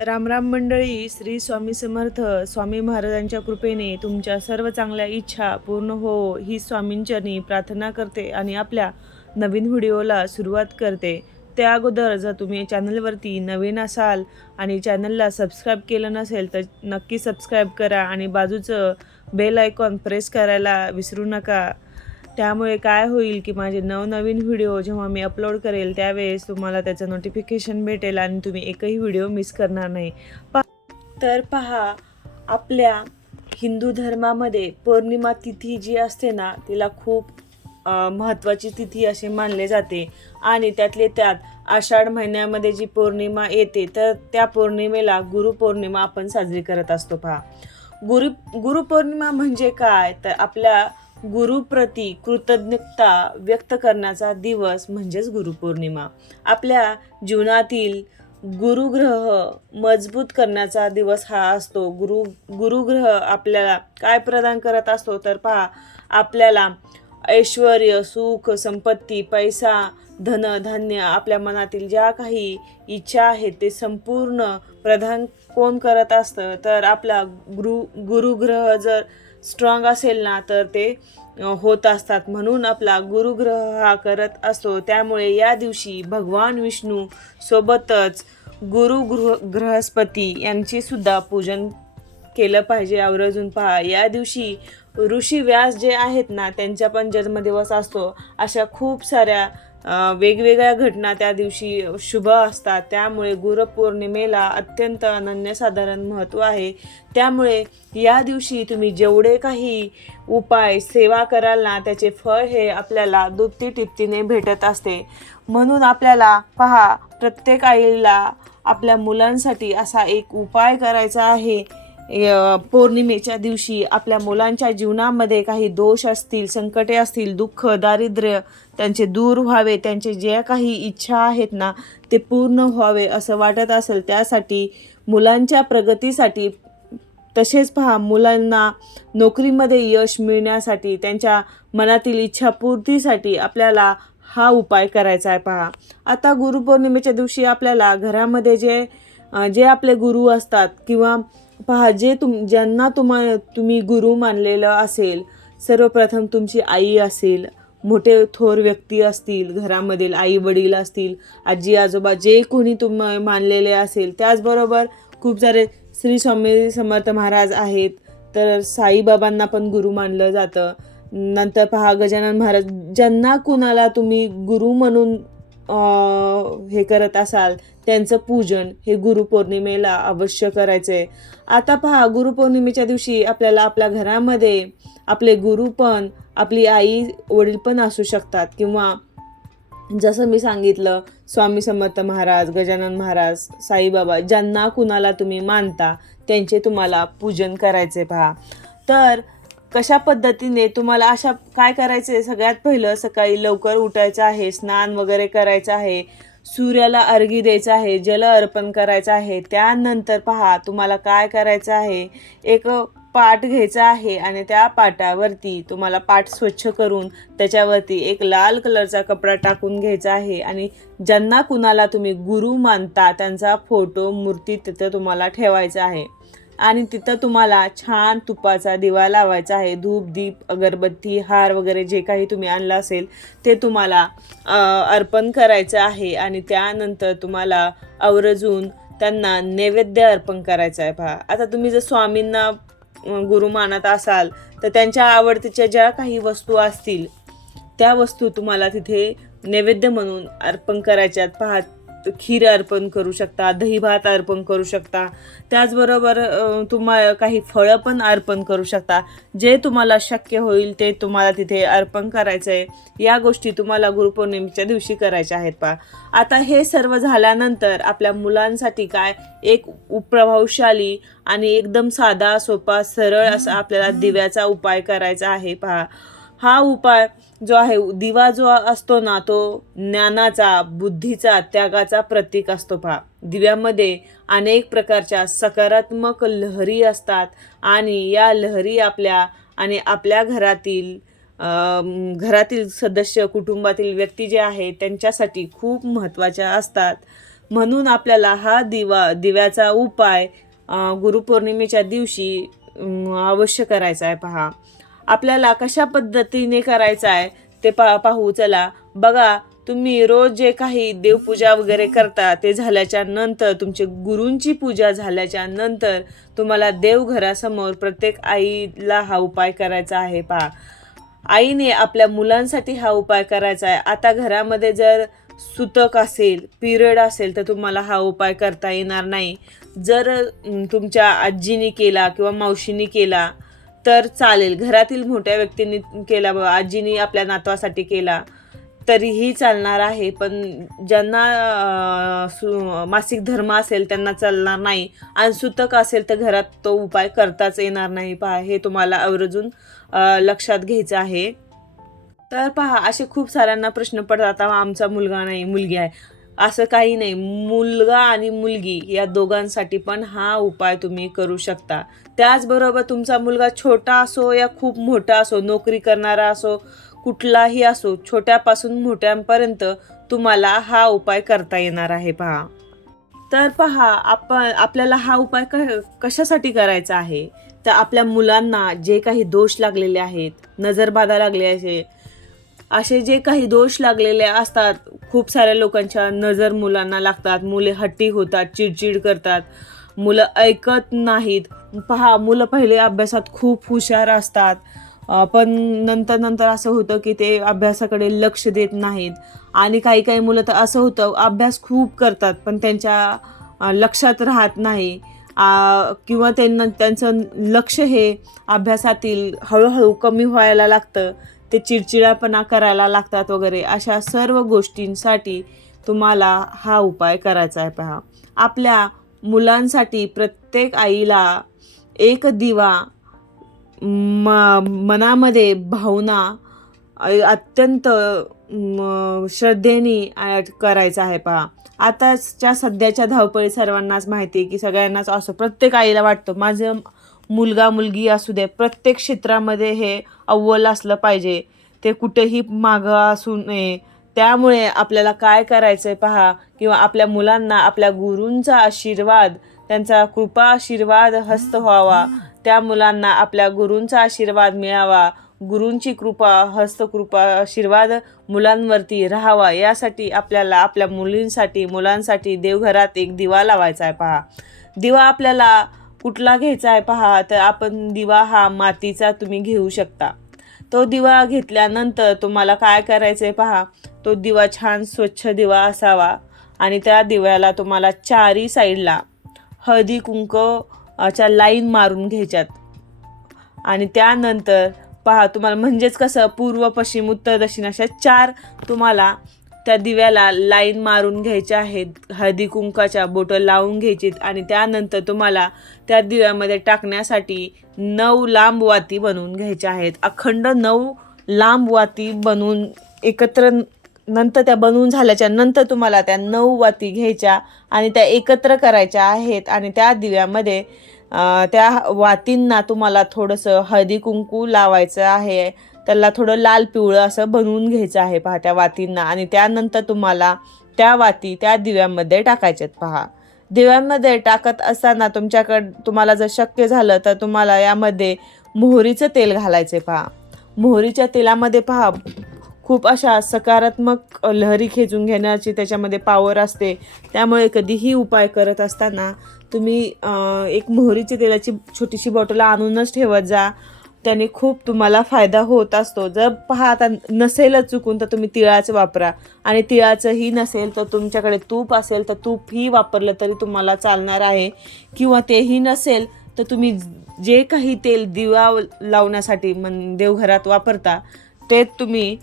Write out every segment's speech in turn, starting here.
रामराम मंडळी श्री स्वामी समर्थ स्वामी महाराजांच्या कृपेने तुमच्या सर्व चांगल्या इच्छा पूर्ण हो ही स्वामींचरणी प्रार्थना करते आणि आपल्या नवीन व्हिडिओला सुरुवात करते. त्या अगोदर जर तुम्ही चॅनलवरती नवीन असाल आणि चॅनलला सबस्क्राईब केलं नसेल तर नक्की सबस्क्राईब करा आणि बाजूचं बेल आयकॉन प्रेस करायला विसरू नका. त्यामुळे काय होईल की माझे नवनवीन व्हिडिओ जेव्हा मी अपलोड करेल त्यावेळेस तुम्हाला त्याचं नोटिफिकेशन भेटेल आणि तुम्ही एकही व्हिडिओ मिस करणार नाही. पा तर पहा आपल्या हिंदू धर्मामध्ये पौर्णिमा तिथी जी असते ना तिला खूप महत्त्वाची तिथी असे मानले जाते. आणि त्यातले त्यात आषाढ महिन्यामध्ये जी पौर्णिमा येते तर त्या पौर्णिमेला गुरुपौर्णिमा आपण साजरी करत असतो पहा. गुरु गुरुपौर्णिमा म्हणजे काय? तर आपल्या गुरुप्रती कृतज्ञता व्यक्त करण्याचा दिवस म्हणजेच गुरुपौर्णिमा. आपल्या जीवनातील गुरुग्रह मजबूत करण्याचा दिवस हा असतो. गुरु गुरुग्रह आपल्याला काय प्रदान करत असतो? तर पहा आपल्याला ऐश्वर सुख संपत्ती पैसा धन धान्य आपल्या मनातील ज्या काही इच्छा आहेत ते संपूर्ण प्रदान कोण करत असतं? तर आपला गुरु गुरुग्रह जर स्ट्रॉंग असेल ना तर ते होत असतात. म्हणून आपला गुरुग्रह हा करत असतो. त्यामुळे या दिवशी भगवान विष्णू सोबतच गुरुगृह ग्रहस्पती बृहस्पती सुद्धा पूजन केलं पाहिजे. आवर्जून पहा या दिवशी ऋषी व्यास जे आहेत ना त्यांचा पण जन्मदिवस असतो. अशा खूप साऱ्या वेगवेगळ्या घटना त्या दिवशी शुभ असतात. त्यामुळे गुरुपौर्णिमेला अत्यंत अनन्यसाधारण महत्त्व आहे. त्यामुळे या दिवशी तुम्ही जेवढे काही उपाय सेवा कराल ना त्याचे फळ हे आपल्याला दुप्ती टिप्तीने भेटत असते. म्हणून आपल्याला पहा प्रत्येक आईला आपल्या मुलांसाठी असा एक उपाय करायचा आहे. पौर्णिमेच्या दिवशी आपल्या मुलांच्या जीवनामध्ये काही दोष असतील संकटे असतील दुःख दारिद्र्य त्यांचे दूर व्हावे त्यांचे ज्या काही इच्छा आहेत ना ते पूर्ण व्हावे असं वाटत असेल त्यासाठी मुलांच्या प्रगतीसाठी तसेच पहा मुलांना नोकरीमध्ये यश मिळण्यासाठी त्यांच्या मनातील इच्छापूर्तीसाठी आपल्याला हा उपाय करायचा आहे पहा. आता गुरुपौर्णिमेच्या दिवशी आपल्याला घरामध्ये जे जे आपले गुरु असतात किंवा पहा जे तुम ज्यांना तुम्हा तुम्ही गुरु मानलेलं असेल सर्वप्रथम तुमची आई असेल मोठे थोर व्यक्ती असतील घरामधील आई वडील असतील आजी आजोबा जे कोणी तुम मानलेले असेल त्याचबरोबर खूप सारे श्री स्वामी समर्थ महाराज आहेत तर साईबाबांना पण गुरु मानलं जातं. नंतर पहा गजानन महाराज ज्यांना कुणाला तुम्ही गुरु म्हणून हे करत असाल त्यांचं पूजन हे गुरुपौर्णिमेला अवश्य करायचं आहे आता पहा गुरुपौर्णिमेच्या दिवशी आपल्याला आपल्या घरामध्ये आपले गुरु पण आपली आई वडील पण असू शकतात. किंवा जसं मी सांगितलं स्वामी समर्थ महाराज गजानन महाराज साईबाबा ज्यांना कुणाला तुम्ही मानता त्यांचे तुम्हाला पूजन करायचे पहा. तर कशा पद्धतीने तुम्हाला अशा काय करायचं आहे सगळ्यात पहिलं सकाळी लवकर उठायचं आहे स्नान वगैरे करायचं आहे सूर्याला अर्घी द्यायचं आहे जल अर्पण करायचं आहे. त्यानंतर पहा तुम्हाला काय करायचं आहे? एक पाट घ्यायचा आहे आणि त्या पाटावरती तुम्हाला पाट स्वच्छ करून त्याच्यावरती एक लाल कलरचा कपडा टाकून घ्यायचा आहे आणि ज्यांना कुणाला तुम्ही गुरु मानता त्यांचा फोटो मूर्ती तिथं तुम्हाला ठेवायचा आहे. आणि तिथं तुम्हाला छान तुपाचा दिवा लावायचा आहे. धूप दीप अगरबत्ती हार वगैरे जे काही तुम्ही आणलं असेल ते तुम्हाला अर्पण करायचं आहे. आणि त्यानंतर तुम्हाला आवर्जून त्यांना नैवेद्य अर्पण करायचं आहे पहा. आता तुम्ही जर स्वामींना गुरु मानत असाल तर त्यांच्या आवडतीच्या ज्या काही वस्तू असतील त्या वस्तू तुम्हाला तिथे नैवेद्य म्हणून अर्पण करायच्यात. पहा खीर अर्पण करू शकता दही भात अर्पण करू शकता. त्याचबरोबर तुम्हा काही फळं पण अर्पण करू शकता. जे तुम्हाला शक्य होईल ते तुम्हाला तिथे अर्पण करायचं आहे या गोष्टी तुम्हाला गुरुपौर्णिमेच्या दिवशी करायच्या आहेत पहा. आता हे सर्व झाल्यानंतर आपल्या मुलांसाठी काय? एक प्रभावशाली आणि एकदम साधा सोपा सरळ असा आपल्याला दिव्याचा उपाय करायचा आहे पहा. हा उपाय जो आहे दिवा जो असतो ना तो ज्ञानाचा बुद्धीचा त्यागाचा प्रतीक असतो पहा. दिव्यामध्ये अनेक प्रकारच्या सकारात्मक लहरी असतात आणि या लहरी आपल्या आणि आपल्या घरातील घरातील सदस्य कुटुंबातील व्यक्ती जे आहे त्यांच्यासाठी खूप महत्त्वाच्या असतात. म्हणून आपल्याला हा दिवा दिव्याचा उपाय गुरुपौर्णिमेच्या दिवशी अवश्य करायचा आहे पहा. आपल्याला कशा पद्धतीने करायचं आहे ते पा पाहू. चला बघा तुम्ही रोज जे काही देवपूजा वगैरे करता ते झाल्याच्यानंतर तुमचे गुरूंची पूजा झाल्याच्यानंतर तुम्हाला देवघरासमोर प्रत्येक आईला हा उपाय करायचा आहे पहा. आईने आपल्या मुलांसाठी हा उपाय करायचा आहे. आता घरामध्ये जर सुतक असेल पिरियड असेल तर तुम्हाला हा उपाय करता येणार नाही. जर तुमच्या आजीने केला किंवा मावशीने केला तर चालेल. घरातील मोठ्या व्यक्तींनी केला बाबा आजीनी आपल्या नातवासाठी केला तरीही चालणार आहे. पण ज्यांना सु मासिक धर्म असेल त्यांना चालणार नाही. आणि सुतक असेल तर घरात तो उपाय करताच येणार नाही. पहा हे तुम्हाला आवर्जून लक्षात घ्यायचं आहे. तर पहा असे खूप साऱ्यांना प्रश्न पडतात. आमचा मुलगा नाही मुलगी आहे. असं काही नाही. मुलगा आणि मुलगी या दोघांसाठी पण हा उपाय तुम्ही करू शकता. त्याचबरोबर तुमचा मुलगा छोटा असो या खूप मोठा असो नोकरी करणारा असो कुठलाही असो छोट्यापासून मोठ्यांपर्यंत तुम्हाला हा उपाय करता येणार आहे पहा. तर पहा आपण आपल्याला हा उपाय क कशासाठी करायचा आहे? तर आपल्या मुलांना जे काही दोष लागलेले आहेत नजरबाधा लागले असे असे जे काही दोष लागलेले असतात खूप साऱ्या लोकांच्या नजर मुलांना लागतात. मुले हट्टी होतात चिडचिड करतात. मुलं ऐकत नाहीत. पहा मुलं पहिले अभ्यासात खूप हुशार असतात. पण नंतर नंतर असं होतं की ते अभ्यासाकडे लक्ष देत नाहीत. आणि काही काही मुलं तर असं होतं अभ्यास खूप करतात पण त्यांच्या लक्षात राहत नाही. किंवा त्यांना त्यांचं लक्ष हे अभ्यासातील हळूहळू कमी व्हायला लागतं. ते चिडचिडापणा करायला लागतात वगैरे अशा सर्व गोष्टींसाठी तुम्हाला हा उपाय करायचा आहे पहा. आपल्या मुलांसाठी प्रत्येक आईला एक दिवा म मनामध्ये भावना अत्यंत श्रद्धेने करायचा आहे पहा. आताच्या सध्याच्या धावपळी सर्वांनाच माहिती आहे की सगळ्यांनाच असं प्रत्येक आईला वाटतं माझं मुलगा मुलगी असू दे प्रत्येक क्षेत्रामध्ये हे अव्वल असलं पाहिजे. ते कुठेही मागं असू नये. त्यामुळे आपल्याला काय करायचं आहे पहा किंवा आपल्या मुलांना आपल्या गुरूंचा आशीर्वाद त्यांचा कृपा आशीर्वाद हस्त व्हावा. त्या मुलांना आपल्या गुरूंचा आशीर्वाद मिळावा. गुरूंची कृपा हस्तकृपा आशीर्वाद मुलांवरती राहावा. यासाठी आपल्याला आपल्या मुलींसाठी मुलांसाठी देवघरात एक दिवा लावायचा आहे पहा. दिवा आपल्याला कुठला घ्यायचा आहे पहा तर आपण दिवा हा मातीचा तुम्ही घेऊ शकता. तो दिवा घेतल्यानंतर तुम्हाला काय करायचं आहे पहा तो दिवा छान स्वच्छ दिवा असावा आणि त्या दिव्याला तुम्हाला चारी साईडला हळदी कुंकच्या लाईन मारून घ्यायच्यात. आणि त्यानंतर पहा तुम्हाला म्हणजेच कसं पूर्व पश्चिम उत्तर दक्षिण अशा चार तुम्हाला त्या दिव्याला लाईन मारून घ्यायच्या आहेत. हळदी कुंकाच्या बोटं लावून घ्यायची आणि त्यानंतर तुम्हाला त्या दिव्यामध्ये टाकण्यासाठी नऊ लांब वाती बनवून घ्यायच्या आहेत. अखंड नऊ लांब वाती बनवून एकत्र नंतर त्या बनवून झाल्याच्यानंतर तुम्हाला त्या नऊ वाती घ्यायच्या आणि त्या एकत्र करायच्या आहेत आणि त्या दिव्यामध्ये त्या वातींना तुम्हाला थोडंसं हळदी कुंकू लावायचं आहे. त्याला थोडं लाल पिवळं असं बनवून घ्यायचं आहे पहा त्या वातींना. आणि त्यानंतर तुम्हाला त्या वाती त्या दिव्यामध्ये टाकायच्यात. पहा. दिव्यांमध्ये टाकत असताना तुमच्याकडं तुम्हाला जर शक्य झालं तर तुम्हाला यामध्ये मोहरीचं तेल घालायचे पहा. मोहरीच्या तेलामध्ये पहा खूप अशा सकारात्मक लहरी खेचून घेण्याची त्याच्यामध्ये पावर असते. त्यामुळे कधीही उपाय करत असताना तुम्ही एक मोहरीच्या तेलाची छोटीशी बॉटल आणूनच ठेवत जा. त्याने खूप तुम्हाला फायदा होत असतो. जर पहा आता नसेलच चुकून तर तुम्ही तिळाचं वापरा. आणि तिळाचंही नसेल तर तुमच्याकडे तूप असेल तर तूपही वापरलं तरी तुम्हाला चालणार आहे. किंवा तेही नसेल तर तुम्ही जे काही तेल दिवा लावण्यासाठी मन देवघरात वापरता ते तुम्ही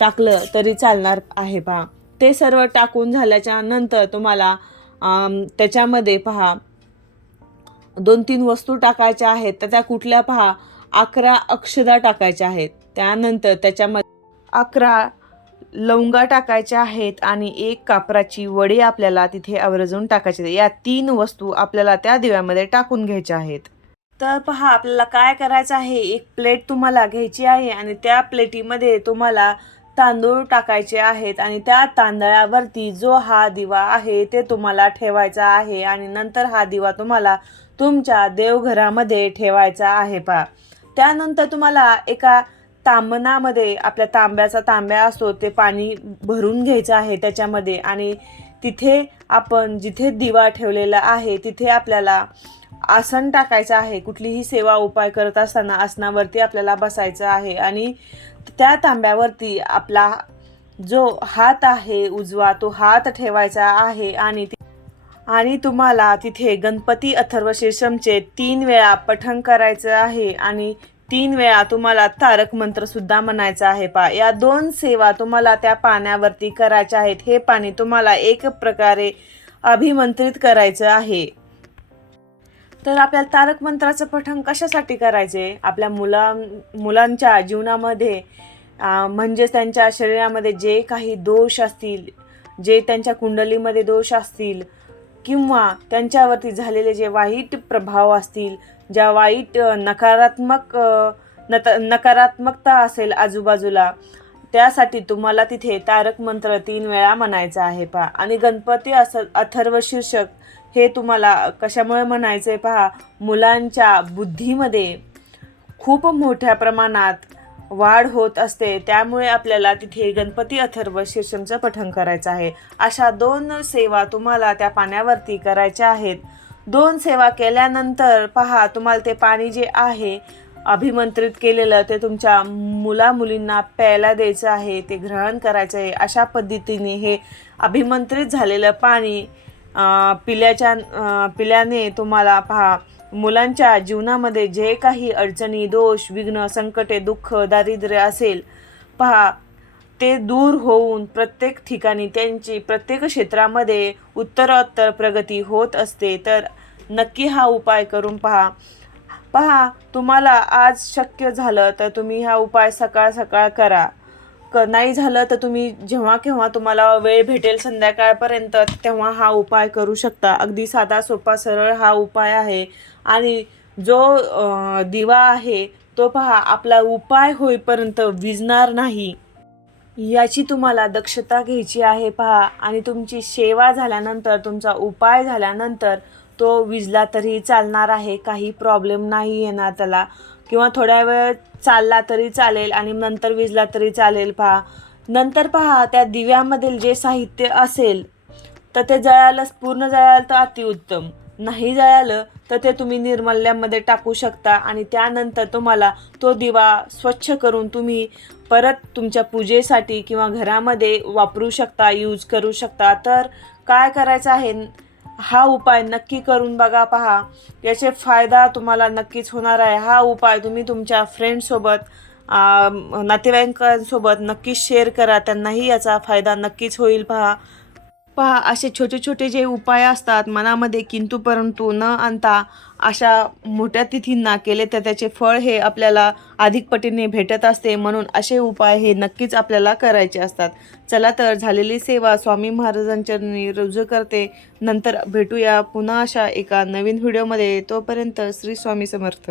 टाकलं तरी चालणार आहे पहा. ते सर्व टाकून झाल्याच्यानंतर तुम्हाला त्याच्यामध्ये पहा दोन तीन वस्तू टाकायच्या आहेत. तर त्या कुठल्या पहा अकरा अक्षदा टाकायच्या आहेत. त्यानंतर त्याच्यामध्ये अकरा लवंगा टाकायच्या आहेत आणि एक कापराची वडी आपल्याला तिथे आवर्जून टाकायची या तीन वस्तू आपल्याला त्या दिव्यामध्ये टाकून घ्यायच्या आहेत. तर पहा आपल्याला काय करायचं आहे? एक प्लेट तुम्हाला घ्यायची आहे आणि त्या प्लेटीमध्ये तुम्हाला तांदूळ टाकायचे आहेत आणि त्या तांदळावरती जो हा दिवा आहे ते तुम्हाला ठेवायचा आहे आणि नंतर हा दिवा तुम्हाला तुमच्या देवघरामध्ये ठेवायचा आहे. पहा त्यानंतर तुम्हाला एका तांबणामध्ये आपल्या तांब्याचा तांब्या असतो ते पाणी भरून घ्यायचं आहे त्याच्यामध्ये आणि तिथे आपण जिथे दिवा ठेवलेला आहे तिथे आपल्याला आसन टाकायचं आहे. कुठलीही सेवा उपाय करत असताना आसनावरती आपल्याला बसायचं आहे आणि त्या तांब्यावरती आपला जो हात आहे उजवा तो हात ठेवायचा आहे आणि आणि तुम्हाला तिथे गणपती अथर्व शीर्षमचे तीन वेळा पठण करायचं आहे आणि तीन वेळा तुम्हाला तारक मंत्र सुद्धा म्हणायचा आहे. पा या दोन सेवा तुम्हाला त्या पाण्यावरती करायच्या आहेत. हे पाणी तुम्हाला एक प्रकारे अभिमंत्रित करायचं आहे. तर आपल्याला तारक मंत्राचं पठण कशासाठी करायचे? आपल्या मुला मुलांच्या जीवनामध्ये म्हणजेच त्यांच्या शरीरामध्ये जे काही दोष असतील जे त्यांच्या कुंडलीमध्ये दोष असतील किंवा त्यांच्यावरती झालेले जे वाईट प्रभाव असतील ज्या वाईट नकारात्मक नत नकारात्मकता असेल आजूबाजूला त्यासाठी तुम्हाला तिथे तारक मंत्र तीन वेळा म्हणायचा आहे पहा. आणि गणपती अस अथर्व शीर्षक हे तुम्हाला कशामुळे म्हणायचं आहे पहा? मुलांच्या बुद्धीमध्ये खूप मोठ्या प्रमाणात वाढ होत असते त्यामुळे आपल्याला तिथे गणपती अथर्व शीर्षमचं पठण करायचं आहे. अशा दोन सेवा तुम्हाला त्या पाण्यावरती करायच्या आहेत. दोन सेवा केल्यानंतर पहा तुम्हाला ते पाणी जे आहे अभिमंत्रित केलेलं ते तुमच्या मुला मुलींना प्यायला द्यायचं आहे ते ग्रहण करायचं आहे. अशा पद्धतीने हे अभिमंत्रित झालेलं पाणी पिल्याच्या पिल्याने तुम्हाला पहा मुलांच्या जीवनामध्ये जे काही अडचणी दोष विघ्न संकटे दुःख दारिद्र्य असेल पहा ते दूर होऊन प्रत्येक ठिकाणी त्यांची प्रत्येक क्षेत्रामध्ये उत्तरोत्तर प्रगती होत असते. तर नक्की हा उपाय करून पहा. पहा तुम्हाला आज शक्य झालं तर तुम्ही हा उपाय सकाळ सकाळ करा. क नाही झालं तर तुम्ही जेव्हा केव्हा तुम्हाला वेळ भेटेल संध्याकाळपर्यंत तेव्हा हा उपाय करू शकता. अगदी साधा सोपा सरळ हा उपाय आहे. आणि जो दिवा आहे तो पहा आपला उपाय होईपर्यंत विजणार नाही. याची तुम्हाला दक्षता घ्यायची आहे पहा. आणि तुमची सेवा झाल्यानंतर तुमचा उपाय झाल्यानंतर तो विजला तरी चालणार आहे. काही प्रॉब्लेम नाही येणार त्याला. किंवा थोड्या वेळ चालला तरी चालेल आणि नंतर विजला तरी चालेल पहा. नंतर पहा त्या दिव्यामधील जे साहित्य असेल तर ते जळालंच पूर्ण जळालं तर अतिउत्तम. नाही जळालं तर ते तुम्ही निर्मल्यामध्ये टाकू शकता आणि त्यानंतर तुम्हाला तो दिवा स्वच्छ करून तुम्ही परत तुमच्या पूजेसाठी किंवा घरामध्ये वापरू शकता यूज करू शकता. तर काय करायचं आहे? हा उपाय नक्की करून बघा पहा. याचे फायदा तुम्हाला नक्कीच होणार आहे. हा उपाय तुम्ही तुमच्या फ्रेंडसोबत नातेवाईकांसोबत नक्कीच शेअर करा. त्यांनाही याचा फायदा नक्कीच होईल पहा. पहा असे छोटे छोटे जे उपाय असतात मनामध्ये किंतु परंतु न आणता अशा मोठ्या तिथींना केले तर त्याचे फळ हे आपल्याला अधिक पटीने भेटत असते. म्हणून असे उपाय हे नक्कीच आपल्याला करायचे असतात. चला तर झालेली सेवा स्वामी महाराजांच्या रुजू करते. नंतर भेटूया पुन्हा अशा एका नवीन व्हिडिओमध्ये. तोपर्यंत श्री स्वामी समर्थ.